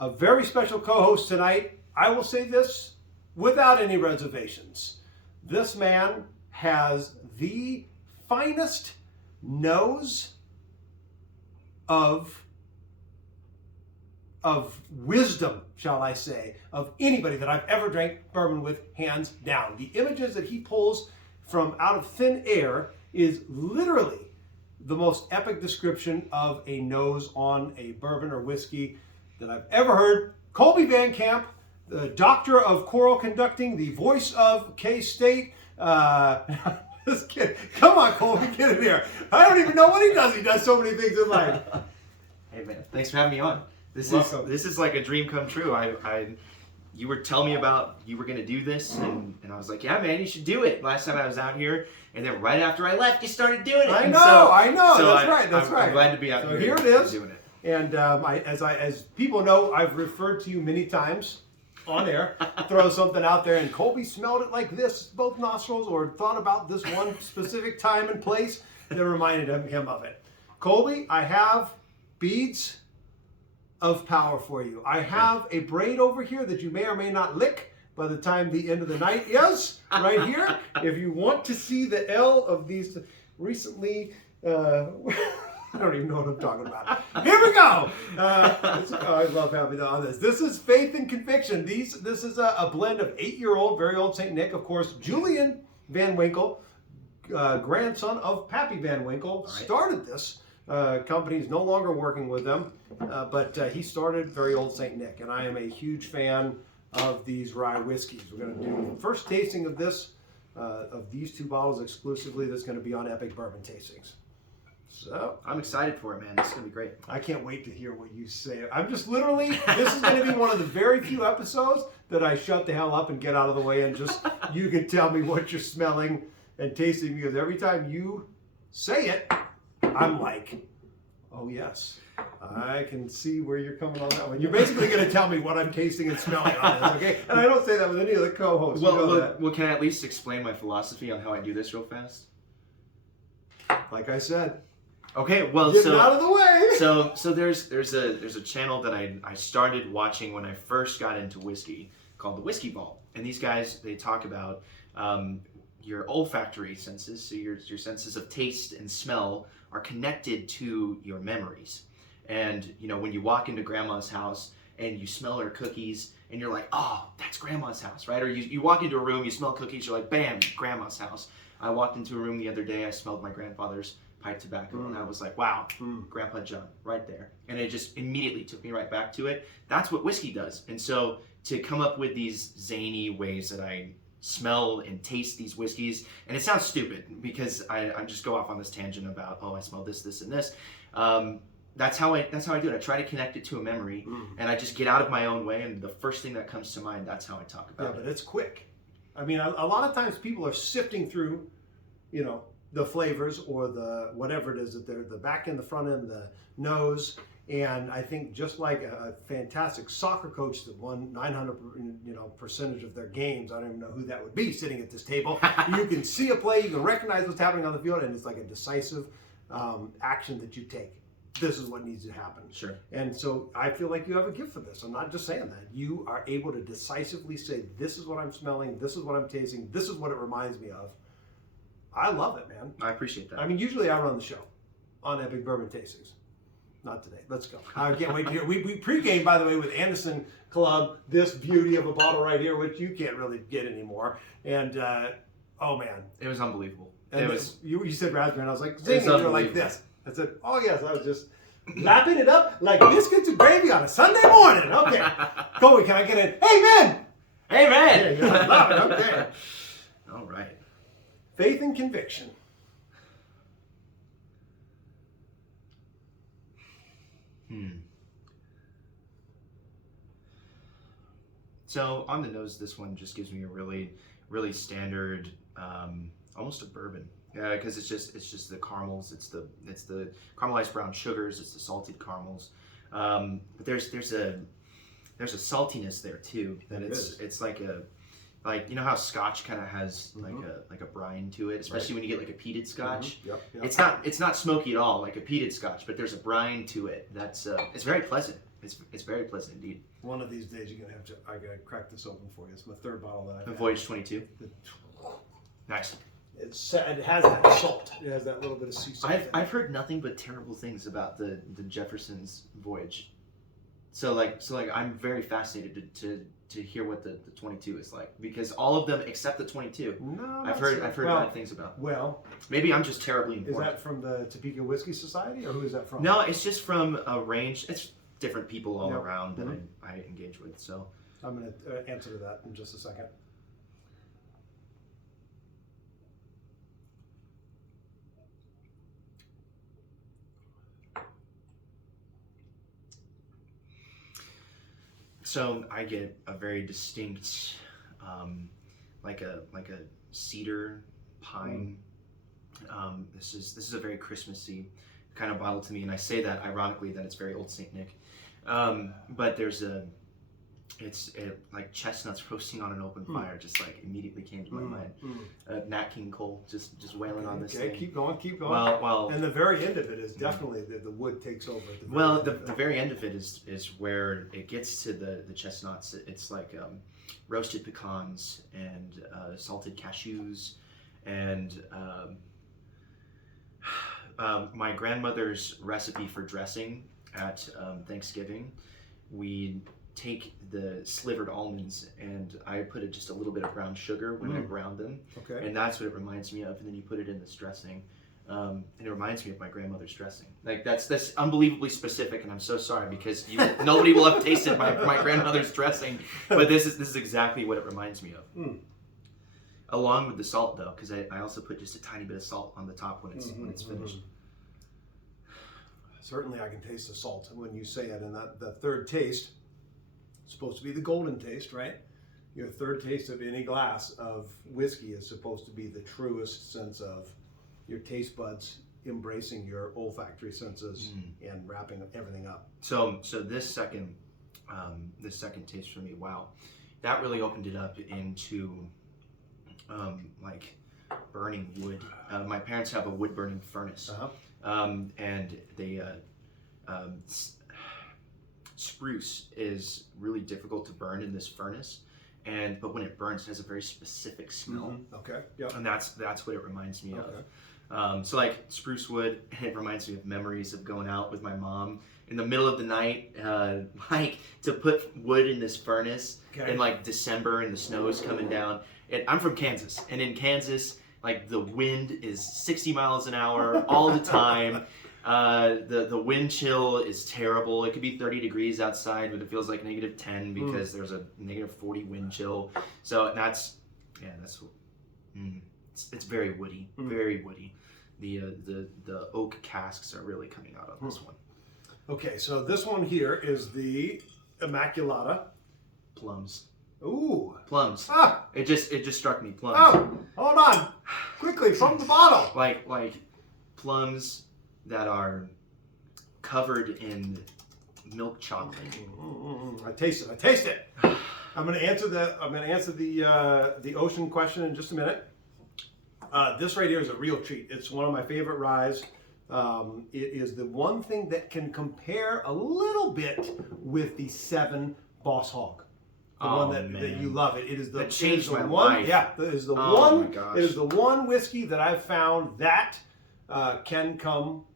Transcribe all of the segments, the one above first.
a very special co-host tonight. I will say this without any reservations. This man has the finest nose of wisdom, shall I say, of anybody that I've ever drank bourbon with, hands down. The images that he pulls from out of thin air is literally the most epic description of a nose on a bourbon or whiskey that I've ever heard. Kolby Van Camp, the doctor of choral conducting, the voice of K-State. Just kidding. Come on, Kolby, get in here. I don't even know what he does. He does so many things in life. Hey man, thanks for having me on. This is like a dream come true. You were telling me about you were gonna do this, and I was like, yeah man, you should do it. Last time I was out here, and then right after I left, you started doing it. I know. So That's right. I'm glad to be out here. So here it is. Doing it. And as people know, I've referred to you many times on air. Throw something out there, and Kolby smelled it like this, both nostrils, or thought about this one specific time and place that reminded him of it. Kolby, I have beads of power for you. I have a braid over here that you may or may not lick by the time the end of the night is, right here. If you want to see the L of these recently, I don't even know what I'm talking about. Here we go. I love having on this. This is Faith and Conviction. This is a blend of 8-year-old, very old St. Nick, of course, Julian Van Winkle, grandson of Pappy Van Winkle, started this. Company's no longer working with them, but he started very old St. Nick, and I am a huge fan of these rye whiskeys. We're going to do the first tasting of this, of these 2 bottles exclusively. That's going to be on Epic Bourbon Tastings. So I'm excited for it, man. It's going to be great. I can't wait to hear what you say. I'm just literally, this is going to be one of the very few episodes that I shut the hell up and get out of the way, and just you can tell me what you're smelling and tasting, because every time you say it, I'm like, oh yes, I can see where you're coming on that one. You're basically going to tell me what I'm tasting and smelling on this, okay? And I don't say that with any of the co-hosts. Well, can I at least explain my philosophy on how I do this real fast? Like I said. Okay, well, Get out of the way. So there's a channel that I started watching when I first got into whiskey called the Whiskey Ball, and these guys, they talk about your olfactory senses, so your senses of taste and smell are connected to your memories. And you know, when you walk into grandma's house and you smell her cookies and you're like, oh, that's grandma's house, right? Or you walk into a room, you smell cookies, you're like, bam, grandma's house. I walked into a room the other day, I smelled my grandfather's pipe tobacco, and I was like, wow, Grandpa John, right there. And it just immediately took me right back to it. That's what whiskey does. And so to come up with these zany ways that I smell and taste these whiskeys, and it sounds stupid because I just go off on this tangent about, oh, I smell this, this, and this. That's how I do it. I try to connect it to a memory, and I just get out of my own way, and the first thing that comes to mind, that's how I talk about it. Yeah, but it's quick. I mean, a lot of times people are sifting through, you know, the flavors or the whatever it is that they're the back end, the front end, the nose. And I think just like a fantastic soccer coach that won 900% of their games, I don't even know who that would be sitting at this table. You can see a play, you can recognize what's happening on the field, and it's like a decisive action that you take. This is what needs to happen. Sure. And so I feel like you have a gift for this. I'm not just saying that. You are able to decisively say, this is what I'm smelling, this is what I'm tasting, this is what it reminds me of. I love it, man. I appreciate that. I mean, usually I run the show on Epic Bourbon Tastings. Not today. Let's go. I can't wait to hear. We pregame, by the way, with Anderson Club, this beauty of a bottle right here, which you can't really get anymore. And, oh, man. It was unbelievable. And you said raspberry, and I was like, zing, and you're like this. I said, oh, yes, I was just lapping it up like biscuits and gravy on a Sunday morning. Okay. Kolby, can I get an amen? Amen. Yeah, I love it. Okay. All right. Faith and Conviction. So on the nose, this one just gives me a really, really standard, almost a bourbon. Yeah, because it's just the caramels, it's the caramelized brown sugars, it's the salted caramels. But there's a saltiness there too. That it's like you know how Scotch kind of has like a brine to it, especially when you get like a peated Scotch. Yep. It's not smoky at all like a peated Scotch, but there's a brine to it. That's it's very pleasant. it's very pleasant indeed. One of these days you're gonna have to. I gotta crack this open for you. It's my third bottle that I've The had. Voyage 22. Nice. It has that salt. It has that little bit of sea salt. I've heard nothing but terrible things about the Jefferson's Voyage. So like I'm very fascinated to hear what the 22 is like, because all of them except the 22 No, I've heard bad things about. Well, Maybe I'm just terribly informed. is that from the Topeka Whiskey Society, or who is that from? No, it's just from a range. It's different people all Yep. around that I engage with. So I'm going to answer to that in just a second. So I get a very distinct, like a cedar pine. This is a very Christmassy kind of bottle to me, and I say that ironically that it's very Old Saint Nick. But there's it's like chestnuts roasting on an open fire. Just like immediately came to my mind. Nat King Cole just wailing on this thing. Keep going. Well, And the very end of it is definitely the wood takes over. At the very end of it is where it gets to the chestnuts. It's like roasted pecans and salted cashews, and my grandmother's recipe for dressing at Thanksgiving. We take the slivered almonds and I put just a little bit of brown sugar when I browned them. Okay. And that's what it reminds me of. And then you put it in this dressing. And it reminds me of my grandmother's dressing. Like that's unbelievably specific, and I'm so sorry because nobody will have tasted my grandmother's dressing, but this is exactly what it reminds me of. Along with the salt though, because I also put just a tiny bit of salt on the top when it's finished. Certainly, I can taste the salt when you say it, and that third taste. Supposed to be the golden taste, right? Your third taste of any glass of whiskey is supposed to be the truest sense of your taste buds embracing your olfactory senses and wrapping everything up. So this second taste for me, wow, that really opened it up into like burning wood. My parents have a wood burning furnace, and they spruce is really difficult to burn in this furnace, but when it burns, it has a very specific smell. Okay. Yeah. And that's what it reminds me of. So like spruce wood, it reminds me of memories of going out with my mom in the middle of the night, like to put wood in this furnace in like December and the snow's coming down. And I'm from Kansas, and in Kansas, like the wind is 60 miles an hour all the time. The wind chill is terrible. It could be 30 degrees outside, but it feels like -10 because there's a -40 wind chill. So it's very woody, very woody. The oak casks are really coming out on this one. Okay, so this one here is the Immaculata. Plums. Ooh. Plums. Ah. It just struck me. Plums. Oh, hold on. Quickly from the bottle. Like plums that are covered in milk chocolate. I taste it. I'm going to answer the ocean question in just a minute. This right here is a real treat. It's one of my favorite ryes. It is the one thing that can compare a little bit with the 7 Boss Hog. The one that you love. It is the that changed my one. life. Yeah, it is the Oh one. my gosh. It is the one whiskey that I've found that can come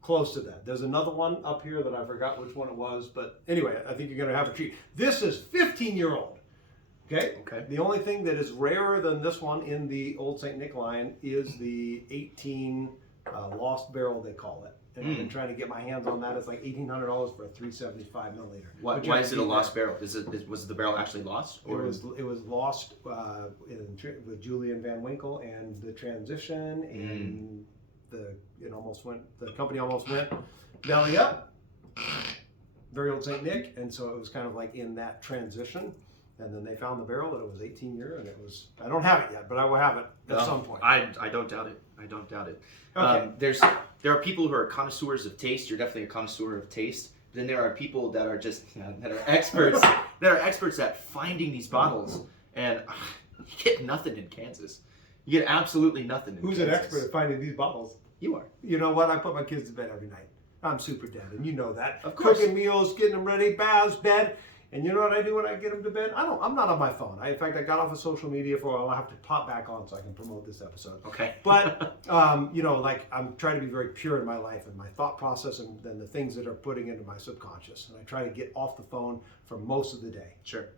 close to that. There's another one up here that I forgot which one it was, but anyway, I think you're going to have a treat. This is 15-year-old. Okay. The only thing that is rarer than this one in the Old Saint Nick line is the 18 Lost Barrel, they call it. And I've been trying to get my hands on that. It's like $1,800 for a 375 milliliter. Why is it a lost barrel? Was the barrel actually lost? Or It was lost with Julian Van Winkle and the transition, and the company almost went belly up. Very Old Saint Nick, and so it was kind of like in that transition. And then they found the barrel, and it was 18-year, and it was. I don't have it yet, but I will have it at some point. I don't doubt it. I don't doubt it. Okay. There are people who are connoisseurs of taste. You're definitely a connoisseur of taste. Then there are people that are just that are experts. that are experts at finding these bottles, and you get nothing in Kansas. You get absolutely nothing in Who's Kansas. an expert at finding these bottles? You are. You know what? I put my kids to bed every night. I'm super dead, and you know that. Of course. Cooking meals, getting them ready, baths, bed. And you know what I do when I get them to bed? I'm not on my phone. In fact, I got off of social media for a while. I'll have to pop back on so I can promote this episode. Okay. But, like I'm trying to be very pure in my life and my thought process and then the things that are putting into my subconscious. And I try to get off the phone for most of the day. Sure.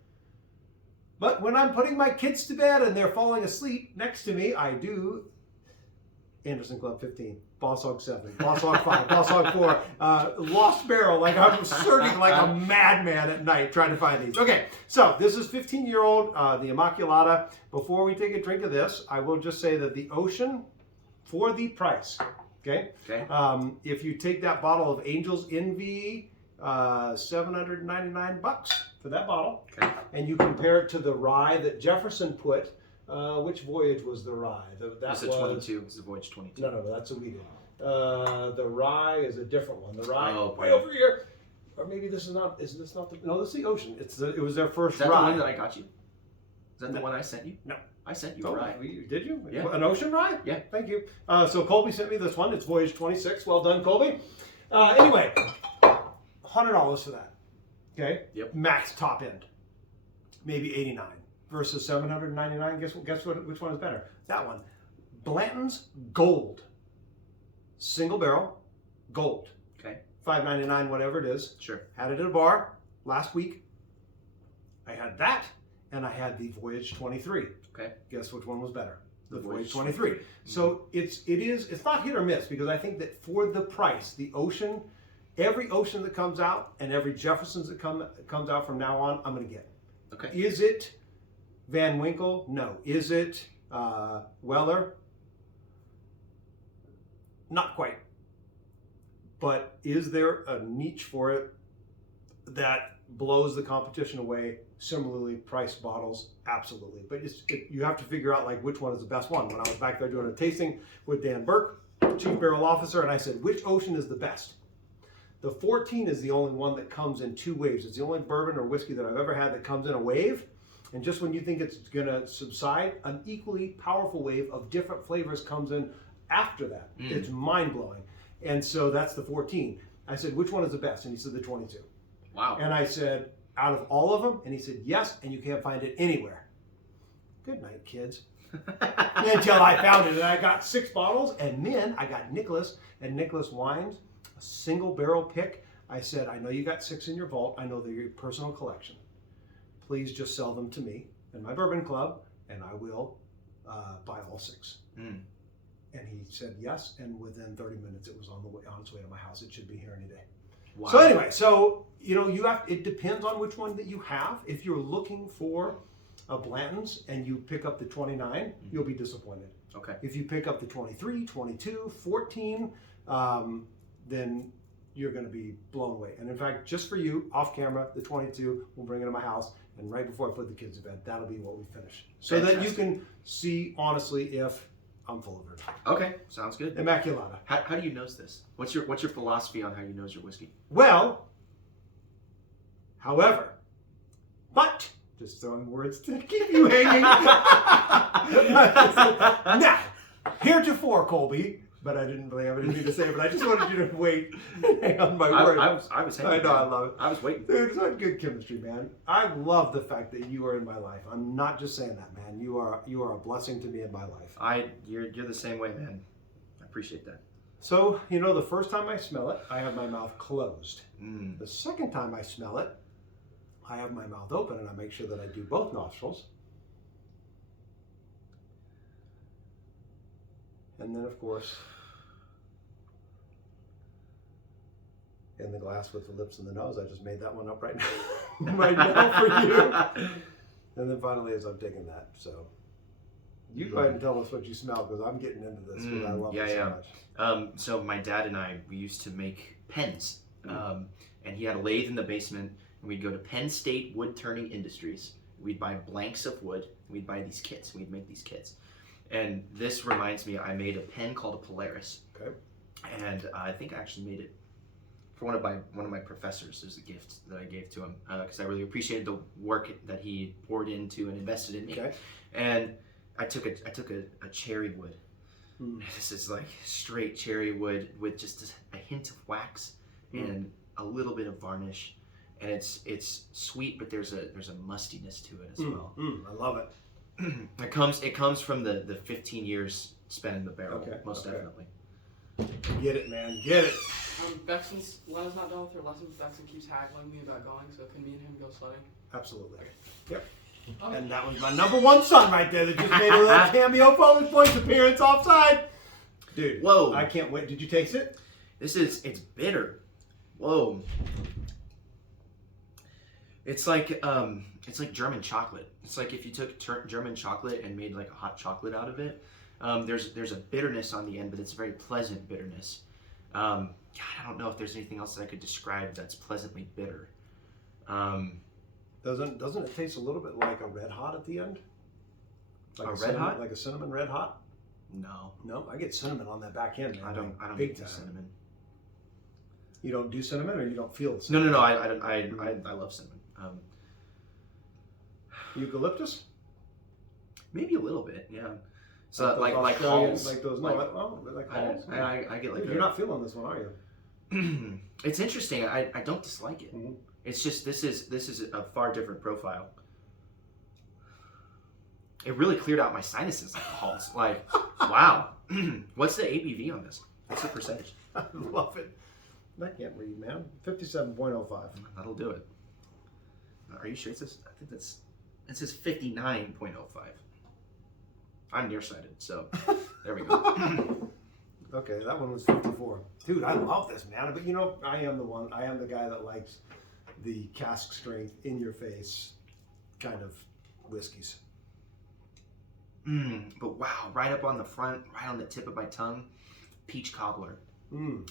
But when I'm putting my kids to bed and they're falling asleep next to me, I do Anderson Club 15, Boss Hog 7, Boss Hog 5, Boss Hog 4, Lost Barrel, like I'm searching like a madman at night trying to find these. Okay, so this is 15-year-old, the Immaculata. Before we take a drink of this, I will just say that the Ocean, for the price, okay? If you take that bottle of Angel's Envy, $799 for that bottle, and you compare it to the rye that Jefferson put. Which voyage was the rye? That's a 22. It's the voyage 22. No, that's what we did. The rye is a different one. The rye way boy. over here. Or maybe this is not. Is this not the? No, this is the Ocean. It was their first Is that rye. the one that I got you? Is that the one I sent you? No. I sent you a rye. Did you? Yeah. An Ocean rye? Yeah. Thank you. So Kolby sent me this one. It's voyage 26. Well done, Kolby. Anyway, $100 for that. Okay. Yep. Max top end. Maybe 89. Versus 799. Guess what? Which one is better? That one. Blanton's Gold. Single barrel, gold. Okay. $5.99, whatever it is. Sure. Had it at a bar last week. I had that, and I had the Voyage 23. Okay. Guess which one was better? The Voyage Voyage 23. Mm-hmm. So it's not hit or miss because I think that for the price, the Ocean, every Ocean that comes out and every Jefferson's that comes out from now on, I'm going to get. Okay. Is it Van Winkle? No. Is it Weller? Not quite. But is there a niche for it that blows the competition away? Similarly priced bottles? Absolutely. But you have to figure out like which one is the best one. When I was back there doing a tasting with Dan Burke, Chief Barrel Officer, and I said, which Ocean is the best? The 14 is the only one that comes in two waves. It's the only bourbon or whiskey that I've ever had that comes in a wave. And just when you think it's going to subside, an equally powerful wave of different flavors comes in after that. It's mind-blowing. And so that's the 14. I said, which one is the best? And he said, the 22. Wow. And I said, out of all of them? And he said, yes, and you can't find it anywhere. Good night, kids. Until I found it. And I got 6 bottles. And then I got Nicholas and Nicholas Wines, a single barrel pick. I said, I know you got 6 in your vault. I know they're your personal collection. Please just sell them to me in my bourbon club, and I will buy all 6. And he said yes, and within 30 minutes it was on its way to my house. It should be here any day. Wow. So anyway, it depends on which one that you have. If you're looking for a Blanton's and you pick up the 29, you'll be disappointed. Okay. If you pick up the 23, 22, 14, then you're going to be blown away. And in fact, just for you, off camera, the 22, we'll bring it to my house. And right before I put the kids to bed, that'll be what we finish. So that you can see, honestly, if I'm full of it. Okay, sounds good. Immaculata. How do you nose this? What's your philosophy on how you nose your whiskey? Well, however, but, just throwing words to keep you hanging. Now, heretofore, Kolby, but I didn't really have anything to say, but I just wanted you to wait on my word. I was hanging. I know, I love it. I was waiting. Dude, it's not good chemistry, man. I love the fact that you are in my life. I'm not just saying that, man. You are a blessing to me in my life. You're the same way, man. I appreciate that. So, the first time I smell it, I have my mouth closed. Mm. The second time I smell it, I have my mouth open and I make sure that I do both nostrils. And then, of course, in the glass with the lips and the nose. I just made that one up right now, right now for you. And then finally, as I'm taking that, so you go ahead and tell us what you smell because I'm getting into this because I love it so much. So my dad and I, we used to make pens, and he had a lathe in the basement, and we'd go to Penn State Wood Turning Industries. We'd buy blanks of wood. We'd buy these kits. We'd make these kits. And this reminds me, I made a pen called a Polaris. Okay. And I think I actually made it for one of my professors. There's a gift that I gave to him because I really appreciated the work that he poured into and invested in me. Okay. And I took a cherry wood, This is like straight cherry wood with just a hint of wax and a little bit of varnish, and it's sweet, but there's a mustiness to it as well. I love it. It comes from the 15 years spent in the barrel, most definitely. Get it, man. Get it. Bexon's, Lena's not done with her lessons. Bexon keeps haggling me about going, so can me and him go sledding? Absolutely. Yep. Okay. And that was my number one son right there that just made a little cameo bonus points appearance offside. Dude. Whoa. I can't wait. Did you taste it? It's bitter. Whoa. It's like German chocolate. It's like if you took German chocolate and made like a hot chocolate out of it. There's a bitterness on the end, but it's a very pleasant bitterness. God, I don't know if there's anything else that I could describe that's pleasantly bitter. Doesn't it taste a little bit like a red hot at the end? Like a red hot? Like a cinnamon red hot? No. No, I get cinnamon on that back end, man. I don't Big do time. cinnamon. You don't do cinnamon, or you don't feel the No, cinnamon? no, I love cinnamon. Eucalyptus? Maybe a little bit, yeah. So like Australian- halls. like those. Like- Like halls. I get like You're not feeling this one, are you? It's interesting. I don't dislike it. Mhm. It's just this is a far different profile. It really cleared out my sinuses like halls. Like, wow. What's the ABV on this? What's the percentage? I love it. I can't read, man. 57.05. That'll do it. Are you sure it says? I think it says 59.05. I'm nearsighted, so there we go. Okay, that one was 54. Dude, I love this, man. But you know, I am the guy that likes the cask strength, in your face kind of whiskeys. But wow, right up on the front, right on the tip of my tongue, peach cobbler.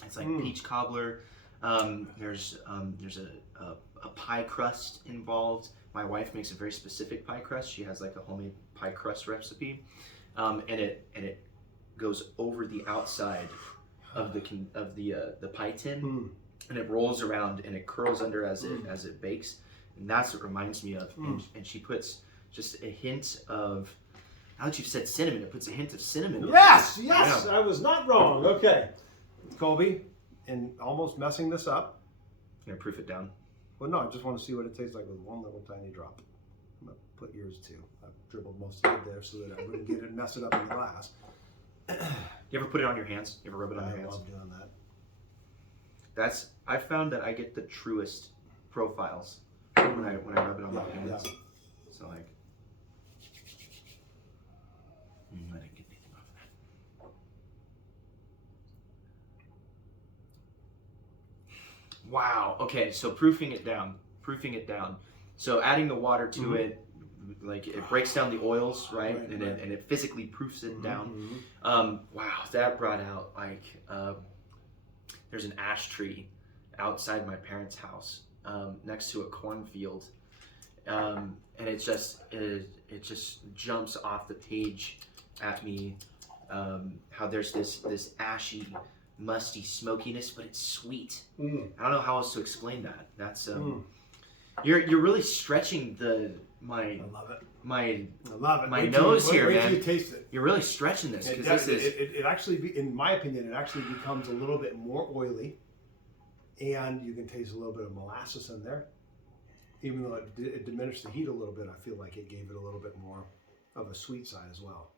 It's like peach cobbler. There's a pie crust involved. My wife makes a very specific pie crust. She has like a homemade pie crust recipe, and it goes over the outside of the pie tin, and it rolls around and it curls under as it bakes, and that's what reminds me of. And she puts just a hint of. Now that you've said cinnamon, it puts a hint of cinnamon. Yes, Yeah. I was not wrong. Okay, Kolby, and almost messing this up. Gonna proof it down. Well, no, I just want to see what it tastes like with one little tiny drop. I'm gonna put yours too. I dribbled most of it there so that I wouldn't get it, mess it up in the glass. You ever put it on your hands? You ever rub it on your I hands? love doing that. I found that I get the truest profiles when I rub it on my hands. Yeah. So like, I didn't get anything off of that. Wow. Okay, so proofing it down. So adding the water to it, like it breaks down the oils, right? And it physically proofs it down. Wow, that brought out like there's an ash tree outside my parents' house next to a cornfield, and it just jumps off the page at me. How there's this ashy, musty smokiness, but it's sweet. I don't know how else to explain that. That's you're really stretching my I love it. my I love it. my Wait nose till here, wait man. till you taste it. You're really stretching this because this is It actually, in my opinion, it actually becomes a little bit more oily, and you can taste a little bit of molasses in there. Even though it diminished the heat a little bit, I feel like it gave it a little bit more of a sweet side as well.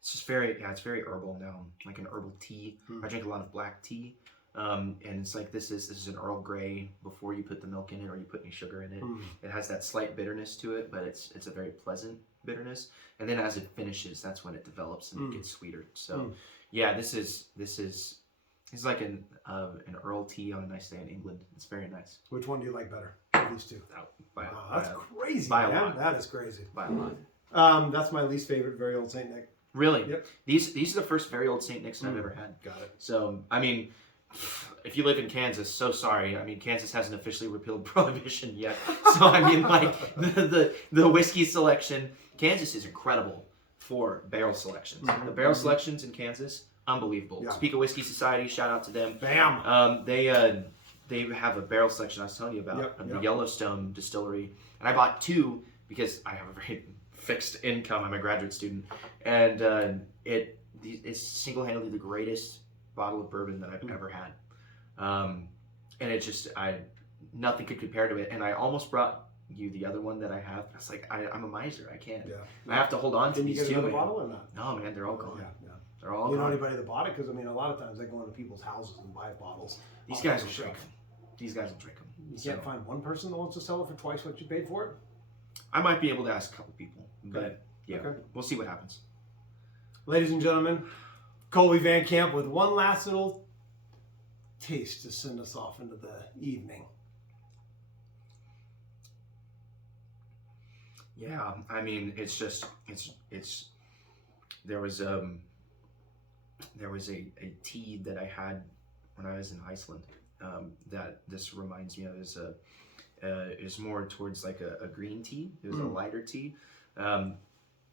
it's just very it's very herbal now, like an herbal tea. I drink a lot of black tea, and it's like this is an Earl Grey before you put the milk in it or you put any sugar in it. It has that slight bitterness to it, but it's a very pleasant bitterness. And then as it finishes, that's when it develops and it gets sweeter. So yeah, this is like an Earl tea on a nice day in England. It's very nice. Which one do you like better? These two. By Wow, that's crazy, by a man. lot. That is crazy. a lot. That's my least favorite, very old Saint Nick. Really? Yep. These are the first very old Saint Nicks I've ever had. Got it. So, I mean, if you live in Kansas, so sorry. I mean, Kansas hasn't officially repealed prohibition yet. So, I mean, like, the whiskey selection, Kansas is incredible for barrel selections. The barrel selections in Kansas, unbelievable. Yeah. Speak of Whiskey Society, shout out to them. Bam! They have a barrel selection I was telling you about, Yep, the yep. Yellowstone distillery. And I bought two because I have a very fixed income. I'm a graduate student, and it's single-handedly the greatest bottle of bourbon that I've ever had. And it just, nothing could compare to it. And I almost brought you the other one that I have. I was like, I'm a miser. I can't. Yeah. I have to hold on to Didn't these you get two. another bottle or not? No, man, they're all gone. Yeah. They're all You know gone. anybody that bought it? Because I mean, a lot of times they go into people's houses and buy bottles. These guys will drink them. These guys will drink them. You can't find one person that wants to sell it for twice what you paid for it? I might be able to ask a couple people, but Okay. yeah, Okay. We'll see what happens. Ladies and gentlemen, Kolby Van Camp with one last little taste to send us off into the evening. Yeah, I mean, it's just there was a tea that I had when I was in Iceland that this reminds me of. Is more towards like a green tea. It was a lighter tea, and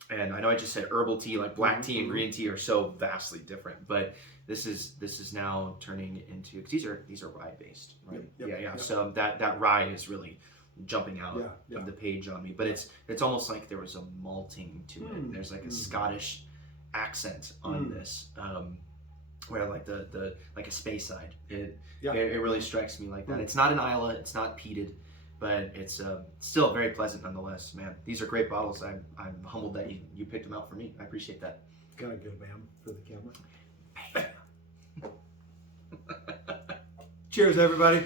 I know I just said herbal tea, like black tea and green tea are so vastly different, but this is now turning into, because these are rye based, right? Yep. So that rye is really jumping out of the page on me, but it's almost like there was a malting to it. There's like a Scottish accent on this, where like the like a space side. It really strikes me like that. It's not an Isla, it's not peated, but it's still very pleasant nonetheless. Man, these are great bottles. I'm humbled that you picked them out for me. I appreciate that. Can I get a bam for the camera? Cheers, everybody.